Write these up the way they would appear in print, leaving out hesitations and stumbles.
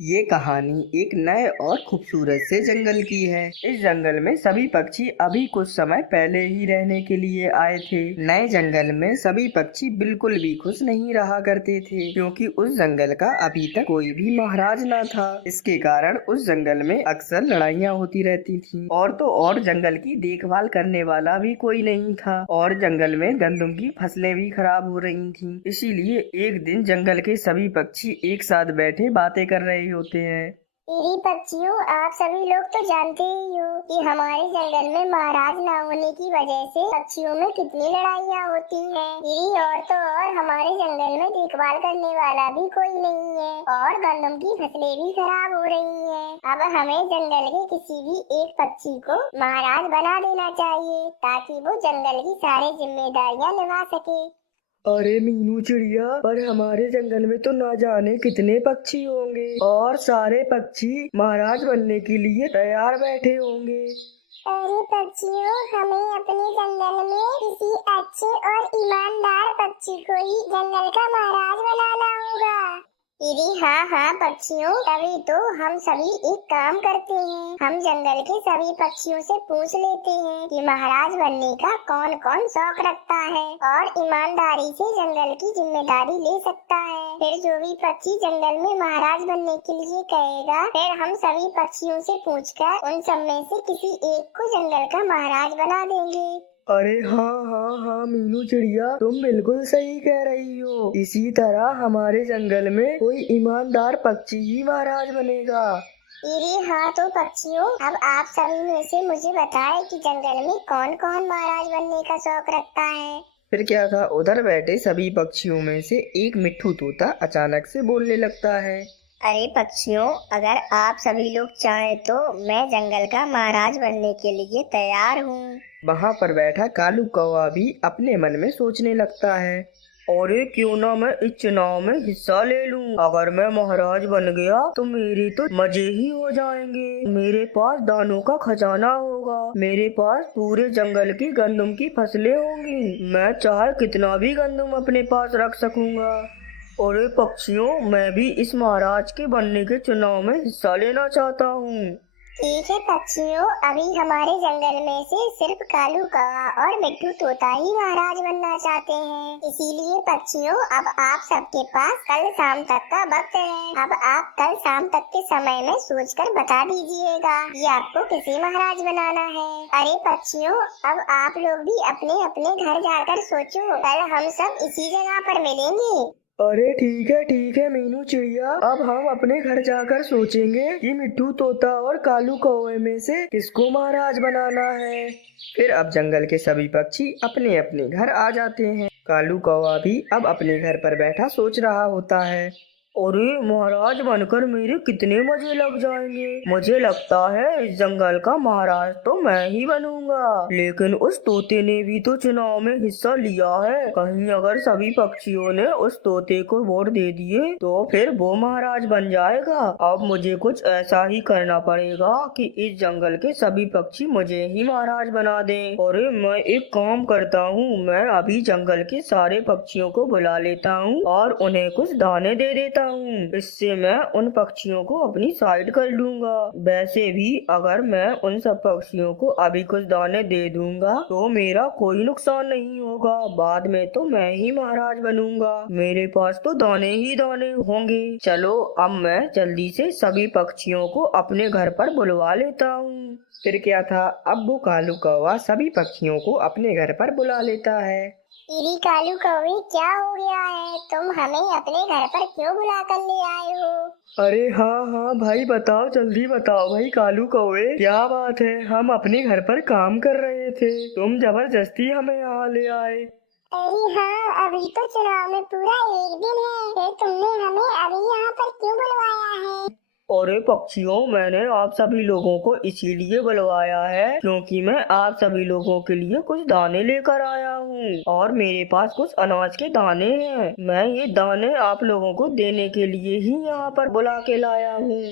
ये कहानी एक नए और खूबसूरत से जंगल की है। इस जंगल में सभी पक्षी अभी कुछ समय पहले ही रहने के लिए आए थे। नए जंगल में सभी पक्षी बिल्कुल भी खुश नहीं रहा करते थे, क्योंकि उस जंगल का अभी तक कोई भी महाराज न था। इसके कारण उस जंगल में अक्सर लड़ाइयाँ होती रहती थीं। और तो और जंगल की देखभाल करने वाला भी कोई नहीं था, और जंगल में गंदम की फसलें भी खराब हो रही थीं। इसीलिए एक दिन जंगल के सभी पक्षी एक साथ बैठे बातें कर रहे होते हैं। मेरी पक्षियों, आप सभी लोग तो जानते ही हो कि हमारे जंगल में महाराज न होने की वजह से पक्षियों में कितनी लड़ाइयाँ होती हैं। और तो और हमारे जंगल में देखभाल करने वाला भी कोई नहीं है और गंदम की फसलें भी खराब हो रही हैं। अब हमें जंगल के किसी भी एक पक्षी को महाराज बना देना चाहिए ताकि वो जंगल की सारी जिम्मेदारियाँ निभा सके। अरे मीनू चिड़िया, पर हमारे जंगल में तो ना जाने कितने पक्षी होंगे और सारे पक्षी महाराज बनने के लिए तैयार बैठे होंगे। अरे पक्षियों, हमें अपने जंगल में किसी अच्छे और ईमानदार पक्षी को ही जंगल का महाराज बनाना होगा। हाँ हाँ पक्षियों, तभी तो हम सभी एक काम करते हैं। हम जंगल के सभी पक्षियों से पूछ लेते हैं कि महाराज बनने का कौन कौन शौक रखता है और ईमानदारी से जंगल की जिम्मेदारी ले सकता है। फिर जो भी पक्षी जंगल में महाराज बनने के लिए कहेगा, फिर हम सभी पक्षियों से पूछकर उन सब में से किसी एक को जंगल का महाराज बना देंगे। अरे हाँ हाँ हाँ मीनू चिड़िया, तुम बिल्कुल सही कह रही हो। इसी तरह हमारे जंगल में कोई ईमानदार पक्षी ही महाराज बनेगा। हाँ तो पक्षियों, अब आप सभी में से मुझे बताएं कि जंगल में कौन कौन महाराज बनने का शौक रखता है। फिर क्या था, उधर बैठे सभी पक्षियों में से एक मिट्ठू तोता अचानक से बोलने लगता है। अरे पक्षियों, अगर आप सभी लोग चाहें तो मैं जंगल का महाराज बनने के लिए तैयार हूँ। वहाँ पर बैठा कालू कौवा भी अपने मन में सोचने लगता है, अरे क्यों ना मैं इस चुनाव में हिस्सा ले लूं। अगर मैं महाराज बन गया तो मेरे तो मजे ही हो जाएंगे। मेरे पास दानों का खजाना होगा, मेरे पास पूरे जंगल की गंदम की फसलें होंगी। मैं चाहे कितना भी गंदम अपने पास रख सकूंगा। अरे पक्षियों, मैं भी इस महाराज के बनने के चुनाव में हिस्सा लेना चाहता हूँ। ठीक है पक्षियों, अभी हमारे जंगल में से सिर्फ कालू कौवा और मिट्ठू तोता ही महाराज बनना चाहते हैं। इसीलिए पक्षियों, अब आप सबके पास कल शाम तक का वक्त है। अब आप कल शाम तक के समय में सोचकर बता दीजिएगा कि आपको किसे महाराज बनाना है। अरे पक्षियों, अब आप लोग भी अपने अपने घर जाकर सोचो, कल हम सब इसी जगह पर मिलेंगे। अरे ठीक है मीनू चिड़िया, अब हम अपने घर जाकर सोचेंगे कि मिट्ठू तोता और कालू कौवे में से किसको महाराज बनाना है। फिर अब जंगल के सभी पक्षी अपने अपने घर आ जाते हैं। कालू कौवा भी अब अपने घर पर बैठा सोच रहा होता है, अरे महाराज बनकर मेरे कितने मजे लग जाएंगे। मुझे लगता है इस जंगल का महाराज तो मैं ही बनूंगा। लेकिन उस तोते ने भी तो चुनाव में हिस्सा लिया है। कहीं अगर सभी पक्षियों ने उस तोते को वोट दे दिए तो फिर वो महाराज बन जाएगा। अब मुझे कुछ ऐसा ही करना पड़ेगा कि इस जंगल के सभी पक्षी मुझे ही महाराज बना दें। अरे मैं एक काम करता हूँ, मैं अभी जंगल के सारे पक्षियों को बुला लेता हूँ और उन्हें कुछ दाने दे देता हूँ। इससे मैं उन पक्षियों को अपनी साइड कर लूंगा। वैसे भी अगर मैं उन सब पक्षियों को अभी कुछ दाने दे दूंगा तो मेरा कोई नुकसान नहीं होगा। बाद में तो मैं ही महाराज बनूंगा, मेरे पास तो दाने ही दाने होंगे। चलो अब मैं जल्दी से सभी पक्षियों को अपने घर पर बुलवा लेता हूँ। फिर क्या था, अब वो कालू कौवा सभी पक्षियों को अपने घर पर बुला लेता है। कालू कौवे, क्या हो गया है? तुम हमें अपने घर पर क्यों बुला कर ले आए हो? अरे हाँ हाँ भाई, बताओ जल्दी बताओ भाई कालू कौवे, क्या बात है। हम अपने घर पर काम कर रहे थे, तुम जबरदस्ती हमें यहाँ ले आए। अरे हाँ, अभी तो चुनाव में पूरा एक दिन है, फिर तुमने हमें अभी यहाँ पर क्यों बुलवाया है? अरे पक्षियों, मैंने आप सभी लोगों को इसीलिए बुलवाया है क्योंकि मैं आप सभी लोगों के लिए कुछ दाने लेकर आया हूँ और मेरे पास कुछ अनाज के दाने हैं। मैं ये दाने आप लोगों को देने के लिए ही यहाँ पर बुला के लाया हूँ।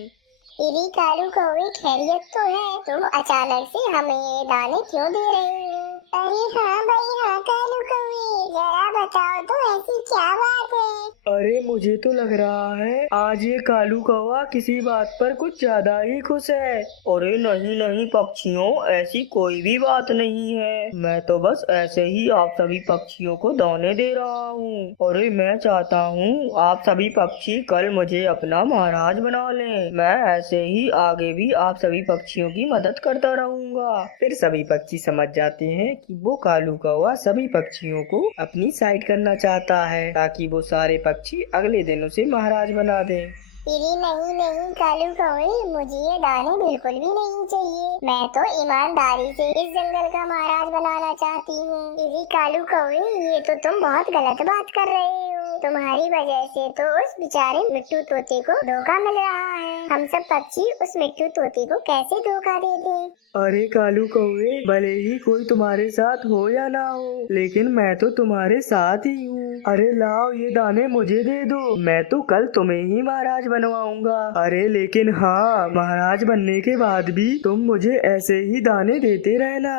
कालू कौवे, खैरियत तो है? तुम अचानक से हमें ये दाने क्यों दे रहे हो? अरे हाँ भाई हाँ कालू कौवे, जरा बताओ तो ऐसी क्या बात है। अरे मुझे तो लग रहा है आज ये कालू कौवा किसी बात पर कुछ ज्यादा ही खुश है। अरे नहीं नहीं पक्षियों, ऐसी कोई भी बात नहीं है। मैं तो बस ऐसे ही आप सभी पक्षियों को दाने दे रहा हूँ। अरे मैं चाहता हूँ आप सभी पक्षी कल मुझे अपना महाराज बना लें। मैं ऐसे ही आगे भी आप सभी पक्षियों की मदद करता रहूंगा। फिर सभी पक्षी समझ जाते हैं कि वो कालू कौवा सभी पक्षियों को अपनी साइड करना चाहता है ताकि वो सारे पक्षी अगले दिन उसे महाराज बना दें। दीदी नहीं नहीं कालू कौवे, मुझे ये दाने बिल्कुल भी नहीं चाहिए। मैं तो ईमानदारी से इस जंगल का महाराज बनाना चाहती हूँ। दीदी कालू कौवे, ये तो तुम बहुत गलत बात कर रहे हो। तुम्हारी वजह से तो उस बेचारे मिट्टू तोते को धोखा मिल रहा है। हम सब पक्षी उस मिट्टू तोते को कैसे धोखा दे दें? अरे कालू कौवे, भले ही कोई तुम्हारे साथ हो या ना हो, लेकिन मैं तो तुम्हारे साथ ही हूँ। अरे लाओ ये दाने मुझे दे दो, मैं तो कल तुम्हें ही महाराज बनवाऊंगा। अरे लेकिन हाँ, महाराज बनने के बाद भी तुम मुझे ऐसे ही दाने देते रहना।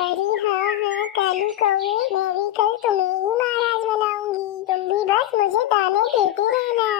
अरे हाँ हाँ कालू कौवे, मैं भी कल तुम्हें ही महाराज बनाऊंगी। तुम भी बस मुझे दाने देते रहना।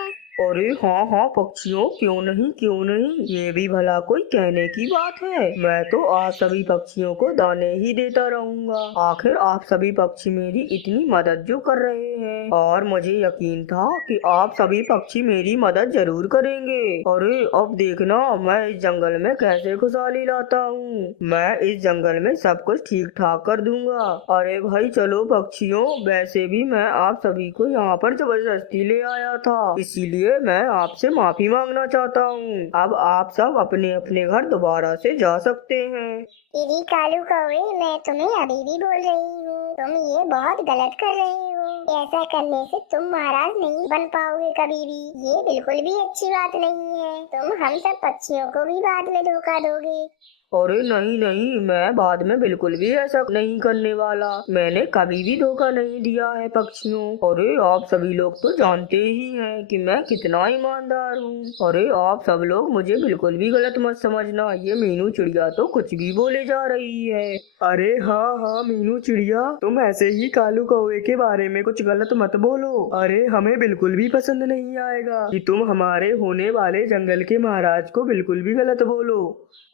अरे हाँ हाँ पक्षियों, क्यों नहीं, ये भी भला कोई कहने की बात है। मैं तो आप सभी पक्षियों को दाने ही देता रहूंगा। आखिर आप सभी पक्षी मेरी इतनी मदद जो कर रहे हैं, और मुझे यकीन था कि आप सभी पक्षी मेरी मदद जरूर करेंगे। अरे अब देखना मैं इस जंगल में कैसे खुशहाली लाता हूँ। मैं इस जंगल में सब कुछ ठीक ठाक कर दूंगा। अरे भाई चलो पक्षियों, वैसे भी मैं आप सभी को यहाँ पर जबरदस्ती ले आया था, इसीलिए मैं आपसे माफी मांगना चाहता हूँ। अब आप सब अपने अपने घर दोबारा से जा सकते हैं। दीदी कालू कौवे, मैं तुम्हें अभी भी बोल रही हूँ, तुम ये बहुत गलत कर रहे हो। ऐसा करने से तुम महाराज नहीं बन पाओगे कभी भी। ये बिल्कुल भी अच्छी बात नहीं है। तुम हम सब पक्षियों को भी बाद में धोखा दोगे। अरे नहीं नहीं, मैं बाद में बिल्कुल भी ऐसा नहीं करने वाला। मैंने कभी भी धोखा नहीं दिया है पक्षियों। अरे आप सभी लोग तो जानते ही हैं कि मैं कितना ईमानदार हूँ। अरे आप सब लोग मुझे बिल्कुल भी गलत मत समझना। ये मीनू चिड़िया तो कुछ भी बोले जा रही है। अरे हाँ हाँ मीनू चिड़िया, तुम ऐसे ही कालू कौवे के बारे में कुछ गलत मत बोलो। अरे हमें बिल्कुल भी पसंद नहीं आएगा कि तुम हमारे होने वाले जंगल के महाराज को बिल्कुल भी गलत बोलो।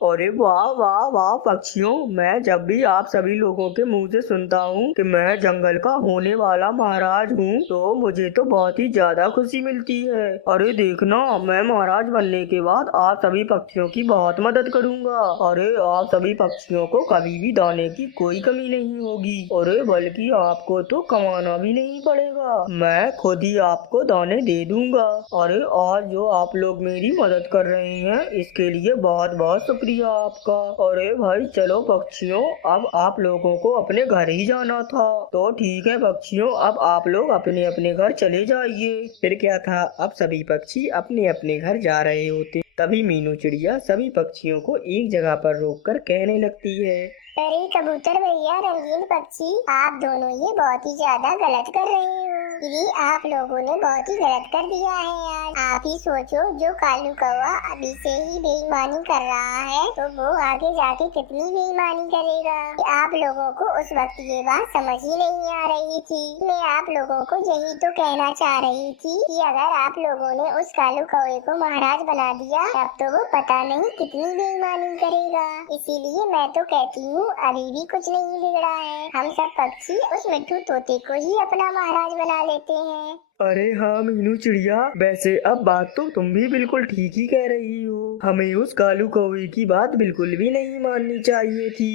अरे वाह वाह वाह पक्षियों, मैं जब भी आप सभी लोगों के मुंह से सुनता हूँ कि मैं जंगल का होने वाला महाराज हूँ, तो मुझे तो बहुत ही ज्यादा खुशी मिलती है। अरे देखना, मैं महाराज बनने के बाद आप सभी पक्षियों की बहुत मदद करूँगा। अरे आप सभी पक्षियों को कभी भी दाने की कोई कमी नहीं होगी। अरे बल्कि आपको तो कमाना भी नहीं पड़ेगा, मैं खुद ही आपको दाने दे दूंगा। अरे आज जो आप लोग मेरी मदद कर रहे हैं, इसके लिए बहुत बहुत शुक्रिया आपका। अरे भाई चलो पक्षियों, अब आप लोगों को अपने घर ही जाना था, तो ठीक है पक्षियों, अब आप लोग अपने अपने घर चले जाइए। फिर क्या था, अब सभी पक्षी अपने अपने घर जा रहे होते। तभी मीनू चिड़िया सभी पक्षियों को एक जगह पर रोककर कहने लगती है। अरे कबूतर भैया, रंगीन पक्षी, आप दोनों ये बहुत ही ज्यादा गलत कर रहे हो। दीदी आप लोगों ने बहुत ही गलत कर दिया है यार। आप ही सोचो, जो कालू कौवा अभी से ही बेईमानी कर रहा है, तो वो आगे जाके कितनी बेईमानी करेगा। आप लोगों को उस वक्त ये बात समझ ही नहीं आ रही थी। मैं आप लोगों को यही तो कहना चाह रही थी कि अगर आप लोगों ने उस कालू कौवे को महाराज बना दिया, तब तो वो पता नहीं कितनी बेईमानी करेगा। इसीलिए मैं तो कहती हूँ अभी भी कुछ नहीं बिगड़ा है। हम सब पक्षी उस मिट्टू तोते को ही अपना महाराज बना लेते हैं। अरे हाँ मीनू चिड़िया, वैसे अब बात तो तुम भी बिल्कुल ठीक ही कह रही हो। हमें उस कालू कौवे की बात बिल्कुल भी नहीं माननी चाहिए थी।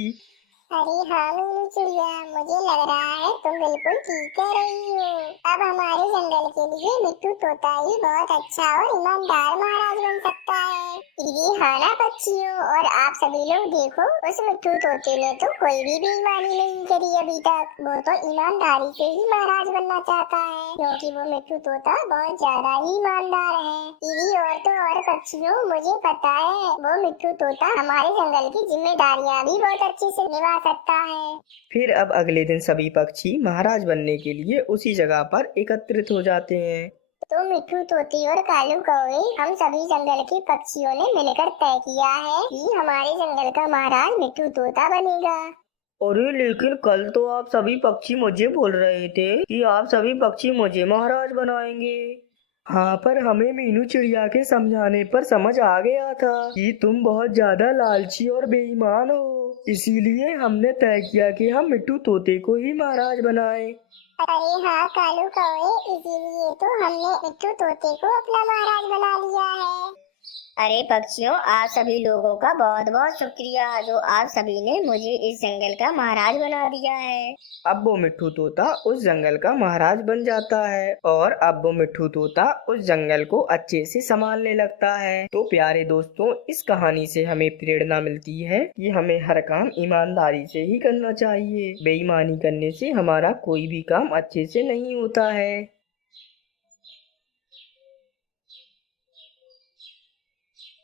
अरे हाँ मीनू चिड़िया, मुझे लग रहा है तुम बिल्कुल ठीक कह रही हो। अब हमारे जंगल के लिए मिट्टू तोता ही बहुत अच्छा और ईमानदार महाराज बन सकता है। ये हाँ ना पक्षियों, और आप सभी लोग देखो, उस मिट्टू तोते ने तो कोई भी बेईमानी नहीं करी अभी तक। वो तो ईमानदारी से ही महाराज बनना चाहता है, क्योंकि वो मिट्टू तोता बहुत ज्यादा ही ईमानदार है। दीदी और तो और पक्षियों, मुझे पता है वो मिट्टू तोता हमारे जंगल की जिम्मेदारियाँ भी बहुत अच्छे से निभा सकता है। फिर अब अगले दिन सभी पक्षी महाराज बनने के लिए उसी जगह पर एकत्रित हो जाते हैं। तो मिट्टू तोती और कालू कौवे, हम सभी जंगल के पक्षियों ने मिलकर तय किया है कि हमारे जंगल का महाराज मिट्टू तोता बनेगा। अरे लेकिन कल तो आप सभी पक्षी मुझे बोल रहे थे कि आप सभी पक्षी मुझे महाराज बनाएंगे। हाँ, पर हमें मीनू चिड़िया के समझाने पर समझ आ गया था कि तुम बहुत ज्यादा लालची और बेईमान हो, इसीलिए हमने तय किया कि हम मिट्टू तोते को ही महाराज बनाएं। अरे हाँ कालू कौवे, इसीलिए तो हमने मिट्टू तोते को अपना महाराज बना लिया है। अरे पक्षियों, आप सभी लोगों का बहुत बहुत शुक्रिया जो आप सभी ने मुझे इस जंगल का महाराज बना दिया है। अब वो मिट्टू तोता उस जंगल का महाराज बन जाता है और अब वो मिट्टू तोता उस जंगल को अच्छे से संभालने लगता है। तो प्यारे दोस्तों, इस कहानी से हमें प्रेरणा मिलती है कि हमें हर काम ईमानदारी से ही करना चाहिए। बेईमानी करने से हमारा कोई भी काम अच्छे से नहीं होता है।